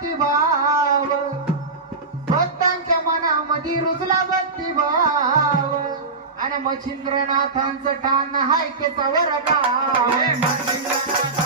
भक्ती भाव भक्तांच्या मनामध्ये रुजला भक्ती भाव आणि मच्छिंद्रनाथांचं ठाण हाय केचा मच्छिंद्रनाथ.